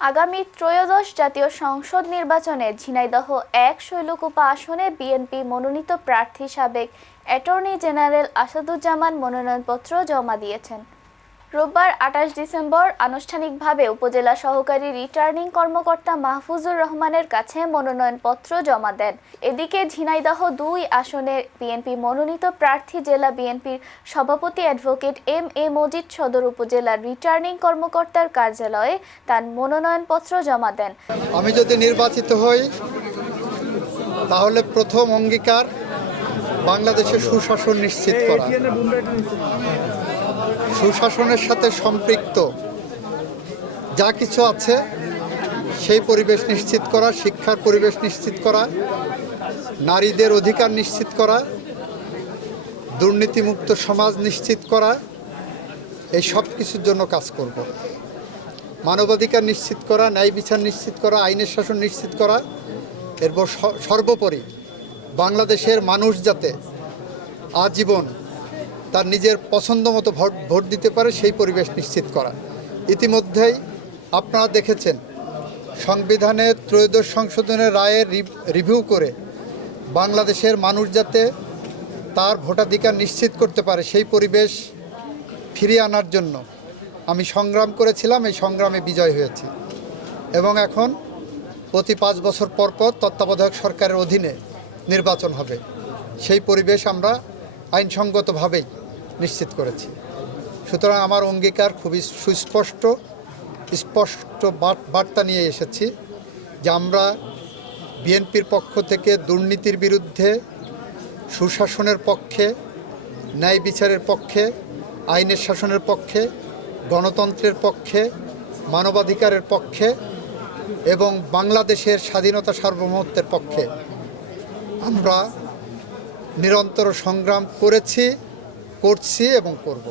আগামী ত্রয়োদশ জাতীয় সংসদ নির্বাচনে ঝিনাইদহ এক, শৈলকুপা আসনে বিএনপি মনোনীত প্রার্থী সাবেক অ্যাটর্নি জেনারেল আসাদুজ্জামান মনোনয়নপত্র জমা দিয়েছেন। রোববার আঠাশ ডিসেম্বর আনুষ্ঠানিকভাবে উপজেলা সহকারী রিটার্নিং কর্মকর্তা মাহফুজুর রহমানের কাছে মনোনয়নপত্র জমা দেন। এদিকে ঝিনাইদহ দুই আসনে বিএনপি মনোনীত প্রার্থী জেলা বিএনপির সভাপতি অ্যাডভোকেট এম এ মজিদ সদর উপজেলার রিটার্নিং কর্মকর্তার কার্যালয়ে তার মনোনয়নপত্র জমা দেন। আমি যদি নির্বাচিত হই, তাহলে প্রথম অঙ্গীকার বাংলাদেশের সুশাসন নিশ্চিত করা। সুশাসনের সাথে সম্পৃক্ত যা কিছু আছে, সেই পরিবেশ নিশ্চিত করা, শিক্ষার পরিবেশ নিশ্চিত করা, নারীদের অধিকার নিশ্চিত করা, দুর্নীতিমুক্ত সমাজ নিশ্চিত করা, এই সব কিছুর জন্য কাজ করব। মানবাধিকার নিশ্চিত করা, ন্যায় বিচার নিশ্চিত করা, আইনের শাসন নিশ্চিত করা, এরপর সর্বোপরি বাংলাদেশের মানুষ যাতে আজীবন তার নিজের পছন্দ মতো ভোট ভোট দিতে পারে সেই পরিবেশ নিশ্চিত করা। ইতিমধ্যেই আপনারা দেখেছেন সংবিধানের ত্রয়োদশ সংশোধনের রায়ের রিভিউ করে বাংলাদেশের মানুষ যাতে তার ভোটাধিকার নিশ্চিত করতে পারে সেই পরিবেশ ফিরিয়ে আনার জন্য আমি সংগ্রাম করেছিলাম, এই সংগ্রামে বিজয় হয়েছি। এবং এখন প্রতি পাঁচ বছর পর পর তত্ত্বাবধায়ক সরকারের অধীনে নির্বাচন হবে। সেই পরিবেশ আমরা আইনসঙ্গতভাবেই নিশ্চিত করেছি। সুতরাং আমার অঙ্গীকার খুবই সুস্পষ্ট, স্পষ্ট বার- বার্তা নিয়ে এসেছি যে আমরা বিএনপির পক্ষ থেকে দুর্নীতির বিরুদ্ধে, সুশাসনের পক্ষে, ন্যায় বিচারের পক্ষে, আইনের শাসনের পক্ষে, গণতন্ত্রের পক্ষে, মানবাধিকারের পক্ষে এবং বাংলাদেশের স্বাধীনতা সার্বভৌমত্বের পক্ষে আমরা নিরন্তর সংগ্রাম করেছি। করছি এবং করব